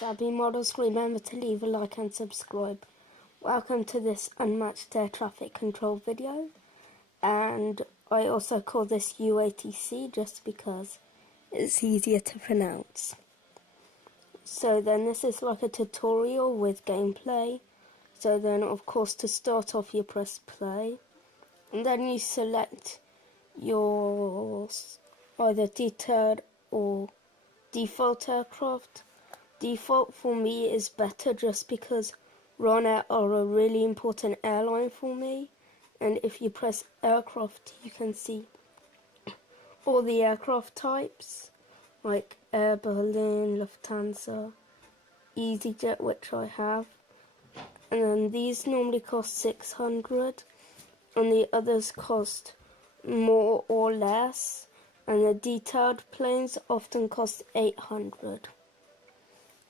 Xabi models, remember to leave a like and subscribe. Welcome to this Unmatched Air Traffic Control video, and I also call this UATC just because it's easier to pronounce. So then this is like a tutorial with gameplay. So then of course to start off you press play, and then you select your either deterred or default aircraft. Default for me is better just because Ryanair are a really important airline for me, and if you press aircraft you can see all the aircraft types like Air Berlin, Lufthansa, EasyJet, which I have, and then these normally cost 600 and the others cost more or less, and the detailed planes often cost 800.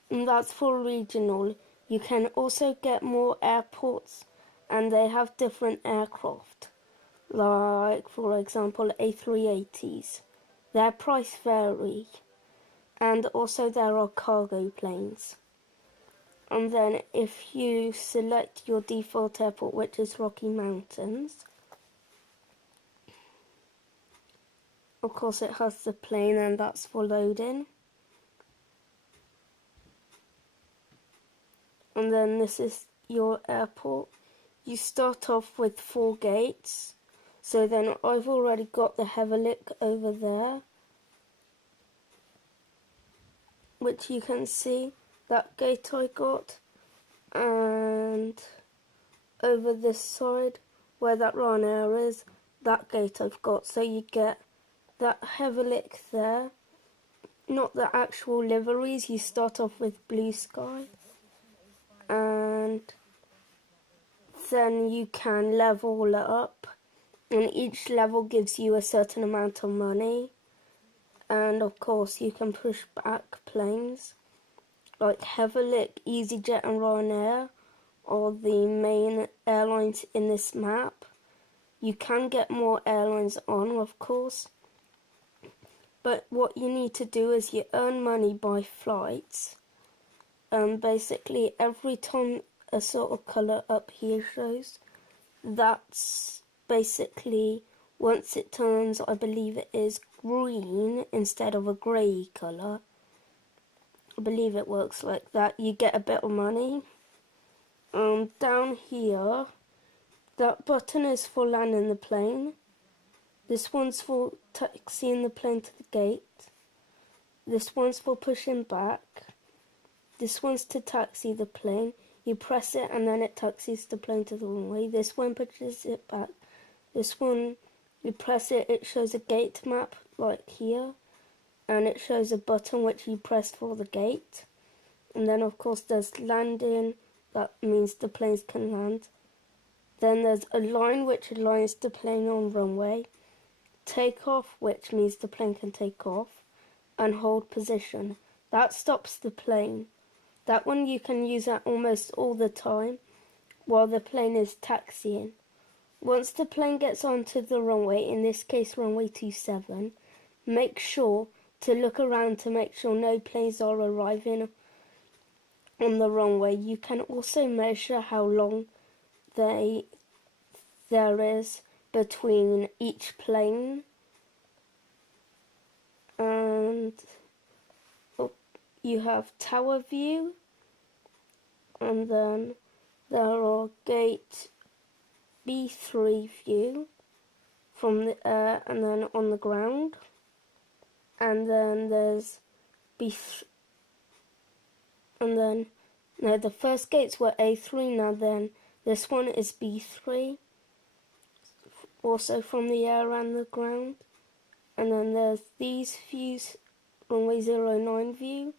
And that's for regional. You can also get more airports and they have different aircraft, like for example A380s. Their price vary, and also there are cargo planes. And then if you select your default airport, which is Rocky Mountains, of course it has the plane and that's for loading. And then this is your airport. You start off with 4 gates. So then I've already got the Heverlick over there, which you can see, that gate I got. And over this side, where that Ryanair is, that gate I've got. So you get that Heverlick there. Not the actual liveries, you start off with Blue Sky. And then you can level it up, and each level gives you a certain amount of money. And of course you can push back planes like Heverlick, EasyJet and Ryanair are the main airlines in this map. You can get more airlines on, of course, but what you need to do is you earn money by flights. Basically every time a sort of colour up here shows, that's basically once it turns, I believe it is green instead of a grey colour. I believe it works like that. You get a bit of money. Down here, that button is for landing the plane. This one's for taxiing the plane to the gate. This one's for pushing back. This one's to taxi the plane. You press it and then it taxis the plane to the runway. This one pushes it back. This one, you press it, it shows a gate map like here. And it shows a button which you press for the gate. And then of course there's landing, that means the planes can land. Then there's a line which aligns the plane on runway. Takeoff, which means the plane can take off. And hold position. That stops the plane. That one you can use at almost all the time while the plane is taxiing. Once the plane gets onto the runway, in this case runway 27, make sure to look around to make sure no planes are arriving on the runway. You can also measure how long there is between each plane. And you have tower view, and then there are gate B3 view from the air and then on the ground, and then there's and then no, the first gates were A3, now then this one is B3, also from the air and the ground. And then there's these views, runway 09 view,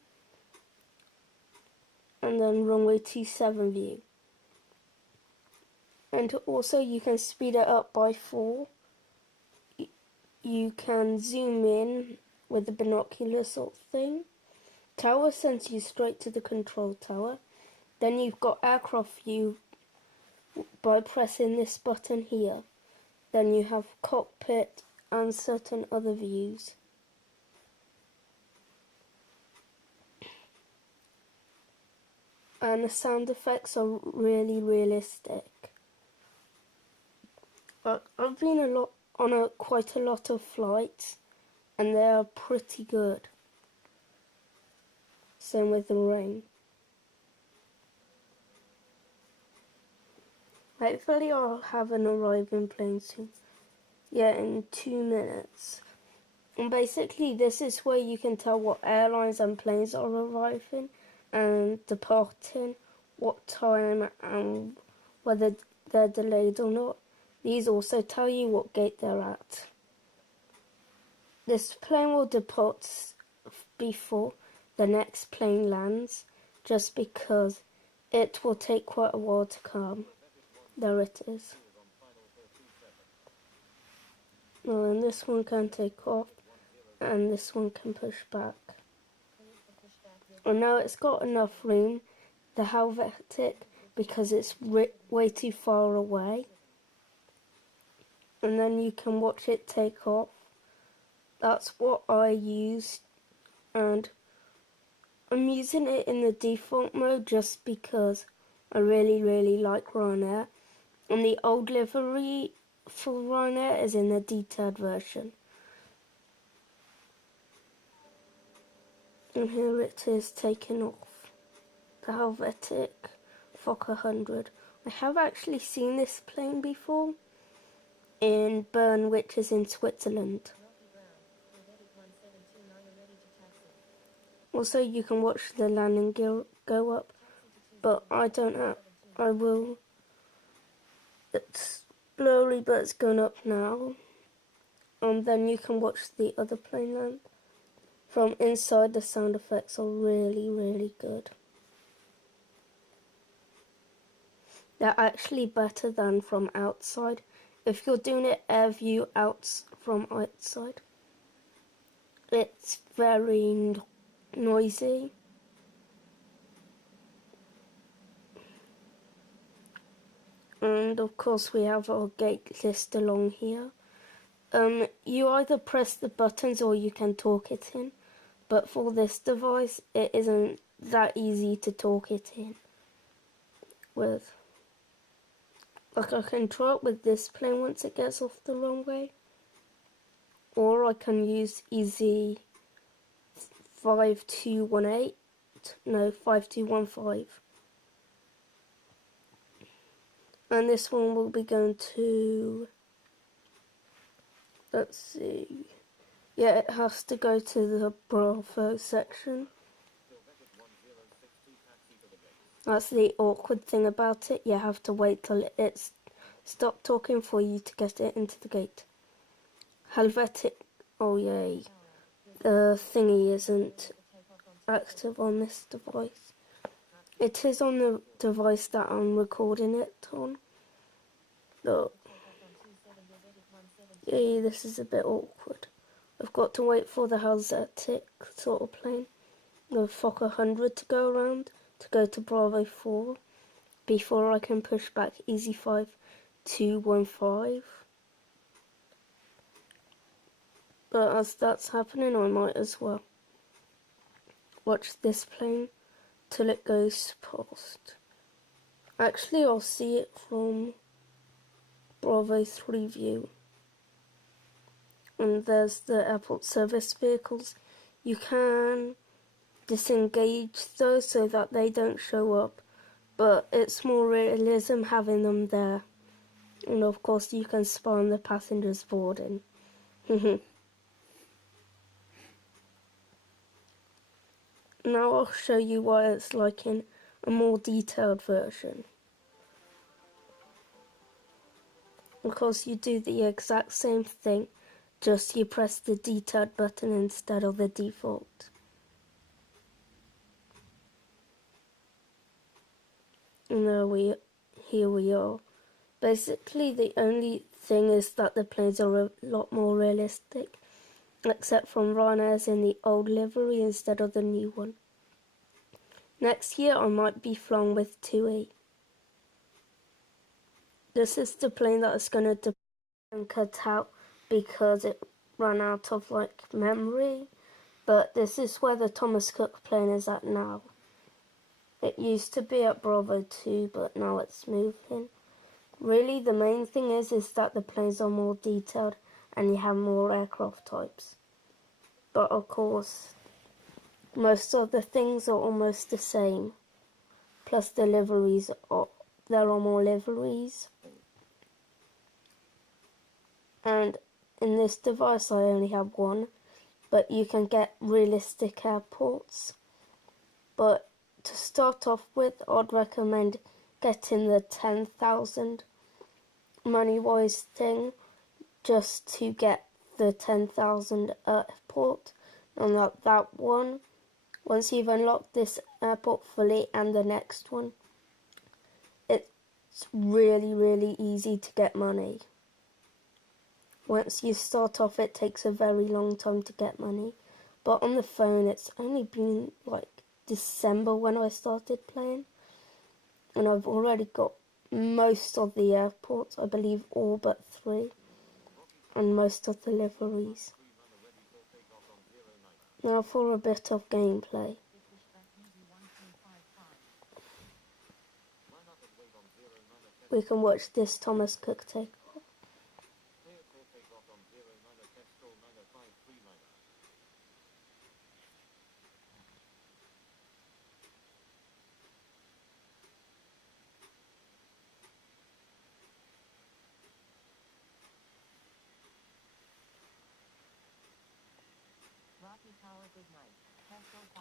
and then runway 27 view. And also you can speed it up by 4. You can zoom in with the binocular sort of thing. Tower sends you straight to the control tower. Then you've got aircraft view by pressing this button here. Then you have cockpit and certain other views. And the sound effects are really realistic. I've been on quite a lot of flights, and they are pretty good. Same with the rain. Hopefully I'll have an arriving plane soon. Yeah, in 2 minutes. And basically this is where you can tell what airlines and planes are arriving and departing, what time and whether they're delayed or not. These also tell you what gate they're at. This plane will depart before the next plane lands, just because it will take quite a while to come. There it is. Well, and this one can take off, and this one can push back. And now it's got enough room, the Helvetic, because it's way too far away. And then you can watch it take off. That's what I used, and I'm using it in the default mode just because I really like Ryanair. And the old livery for Ryanair is in the detailed version. And here it is taking off. The Helvetic Fokker 100. I have actually seen this plane before in Bern, which is in Switzerland. Also, you can watch the landing gear go up, but I don't have. I will. It's blurry, but it's going up now. And then you can watch the other plane land. From inside, the sound effects are really good. They're actually better than from outside. If you're doing it air view from outside, it's very noisy. And of course we have our gate list along here. You either press the buttons or you can talk it in, but for this device it isn't that easy to talk it in with. Like, I can try it with this plane once it gets off the runway, or I can use Easy 5215. And this one will be going to, let's see, yeah, it has to go to the Bravo section. That's the awkward thing about it. You have to wait till it's stopped talking for you to get it into the gate. Helvetic, oh yay, the thingy isn't active on this device. It is on the device that I'm recording it on. Look. Yay, this is a bit awkward. I've got to wait for the Helvetic sort of plane, the Fokker 100 to go around, to go to Bravo 4, before I can push back Easy 5215. But as that's happening, I might as well watch this plane till it goes past. Actually, I'll see it from Bravo 3 view. And there's the airport service vehicles. You can disengage those so that they don't show up, but it's more realism having them there. And of course you can spy on the passengers boarding. Now I'll show you why it's like in a more detailed version. Of course you do the exact same thing, just you press the detailed button instead of the default. And here we are. Basically the only thing is that the planes are a lot more realistic, except from Ryanair's in the old livery instead of the new one. Next year I might be flying with 2E. This is the plane that is going to cut out because it ran out of like memory. But this is where the Thomas Cook plane is at now. It used to be at Bravo 2, but now it's moving. Really, the main thing is that the planes are more detailed and you have more aircraft types. But of course, most of the things are almost the same. Plus the liveries, there are more liveries. And in this device I only have one, but you can get realistic airports. But to start off with, I'd recommend getting the 10,000 money-wise thing, just to get the 10,000 airport. And that one, once you've unlocked this airport fully and the next one, it's really easy to get money. Once you start off, it takes a very long time to get money. But on the phone, it's only been like December when I started playing. And I've already got most of the airports, I believe all but 3. And most of the liveries. Now for a bit of gameplay. We can watch this Thomas Cook take off.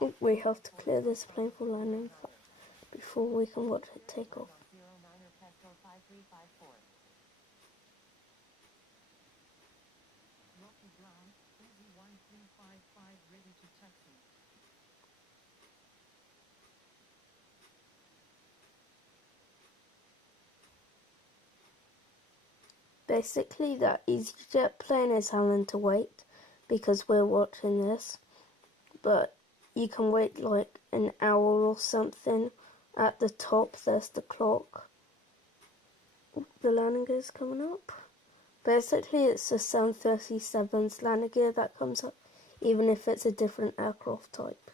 Oh, we have to clear this plane for landing before we can watch it take off. Basically, that EasyJet plane is having to wait because we're watching this, but you can wait like an hour or something. At the top, there's the clock. The landing gear is coming up. Basically, it's the 737's landing gear that comes up, even if it's a different aircraft type.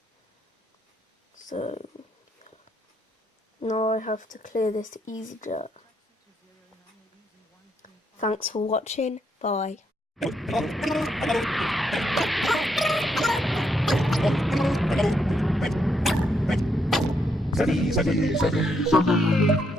So, now I have to clear this EasyJet. Thanks for watching. Bye. Xabi.